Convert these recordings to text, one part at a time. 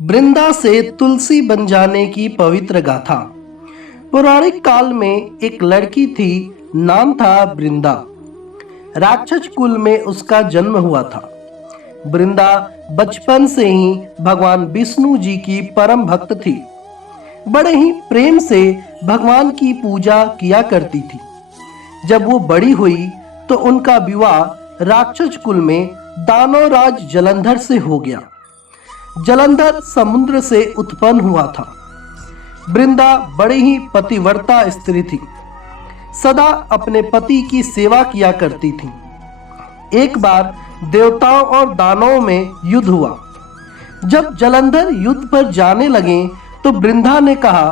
वृंदा से तुलसी बन जाने की पवित्र गाथा। पौराणिक काल में एक लड़की थी, नाम था वृंदा। राक्षस कुल में उसका जन्म हुआ था। वृंदा बचपन से ही भगवान विष्णु जी की परम भक्त थी। बड़े ही प्रेम से भगवान की पूजा किया करती थी। जब वो बड़ी हुई तो उनका विवाह राक्षस कुल में दानवराज जलंधर से हो गया। जलंधर समुद्र से उत्पन्न हुआ था। वृंदा बड़ी ही पतिव्रता स्त्री थी, सदा अपने पति की सेवा किया करती थी। एक बार देवताओं और दानवों में युद्ध हुआ। जब जलंधर युद्ध पर जाने लगे तो वृंदा ने कहा,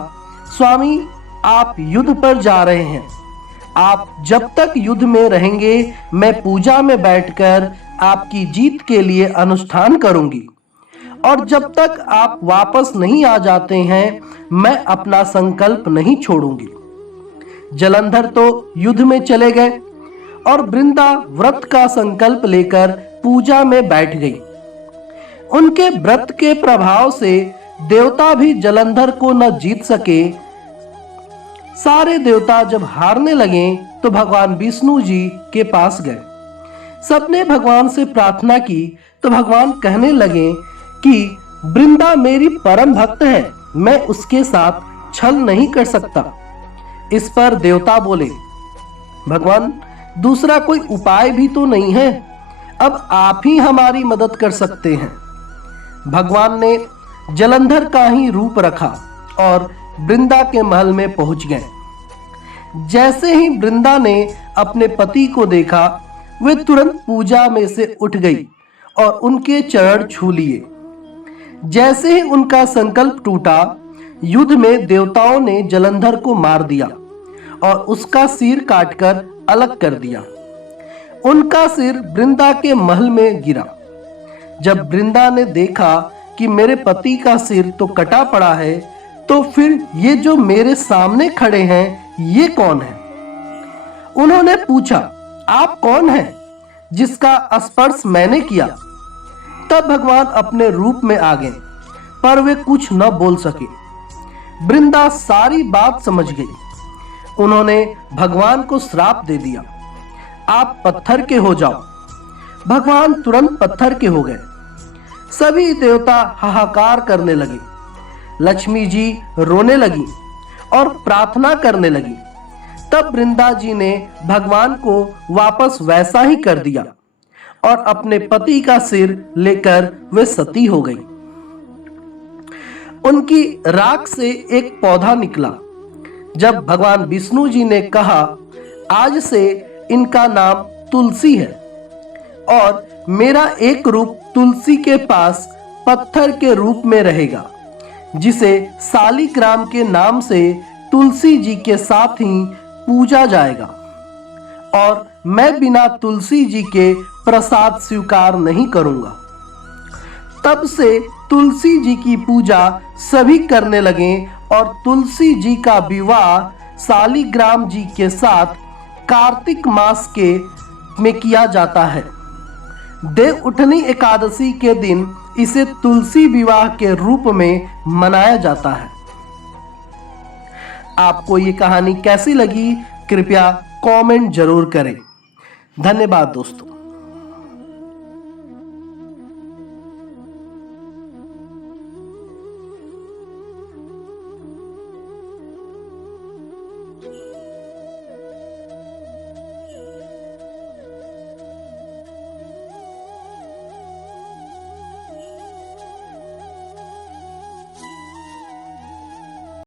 स्वामी आप युद्ध पर जा रहे हैं, आप जब तक युद्ध में रहेंगे मैं पूजा में बैठकर आपकी जीत के लिए अनुष्ठान करूंगी, और जब तक आप वापस नहीं आ जाते हैं मैं अपना संकल्प नहीं छोड़ूंगी। जलंधर तो युद्ध में चले गए और वृंदा व्रत का संकल्प लेकर पूजा में बैठ गई। उनके व्रत के प्रभाव से देवता भी जलंधर को न जीत सके। सारे देवता जब हारने लगे तो भगवान विष्णु जी के पास गए। सबने भगवान से प्रार्थना की तो भगवान कहने लगे कि वृंदा मेरी परम भक्त है, मैं उसके साथ छल नहीं कर सकता। इस पर देवता बोले, भगवान दूसरा कोई उपाय भी तो नहीं है, अब आप ही हमारी मदद कर सकते हैं। भगवान ने जलंधर का ही रूप रखा और वृंदा के महल में पहुंच गए। जैसे ही वृंदा ने अपने पति को देखा वे तुरंत पूजा में से उठ गई और उनके चरण छू लिए। जैसे ही उनका संकल्प टूटा, युद्ध में देवताओं ने जलंधर को मार दिया और उसका सिर काटकर अलग कर दिया। उनका सिर वृंदा के महल में गिरा। जब वृंदा ने देखा कि मेरे पति का सिर तो कटा पड़ा है, तो फिर ये जो मेरे सामने खड़े हैं ये कौन है? उन्होंने पूछा, आप कौन हैं जिसका स्पर्श मैंने किया? तब भगवान अपने रूप में आ गए, पर वे कुछ न बोल सके। वृंदा सारी बात समझ गई। उन्होंने भगवान को श्राप दे दिया, आप पत्थर के हो जाओ। भगवान तुरंत पत्थर के हो गए। सभी देवता हाहाकार करने लगे। लक्ष्मी जी रोने लगी और प्रार्थना करने लगी। तब वृंदा जी ने भगवान को वापस वैसा ही कर दिया और अपने पति का सिर लेकर वे सती हो गई। उनकी राख से एक पौधा निकला। जब भगवान विष्णु जी ने कहा, आज से इनका नाम तुलसी है और मेरा एक रूप तुलसी के पास पत्थर के रूप में रहेगा, जिसे सालिग्राम के नाम से तुलसी जी के साथ ही पूजा जाएगा, और मैं बिना तुलसी जी के प्रसाद स्वीकार नहीं करूंगा। तब से तुलसी जी की पूजा सभी करने लगे और तुलसी जी का विवाह सालिग्राम जी के साथ कार्तिक मास में किया जाता है। देव उठनी एकादशी के दिन इसे तुलसी विवाह के रूप में मनाया जाता है। आपको ये कहानी कैसी लगी कृपया कमेंट जरूर करें। धन्यवाद दोस्तों।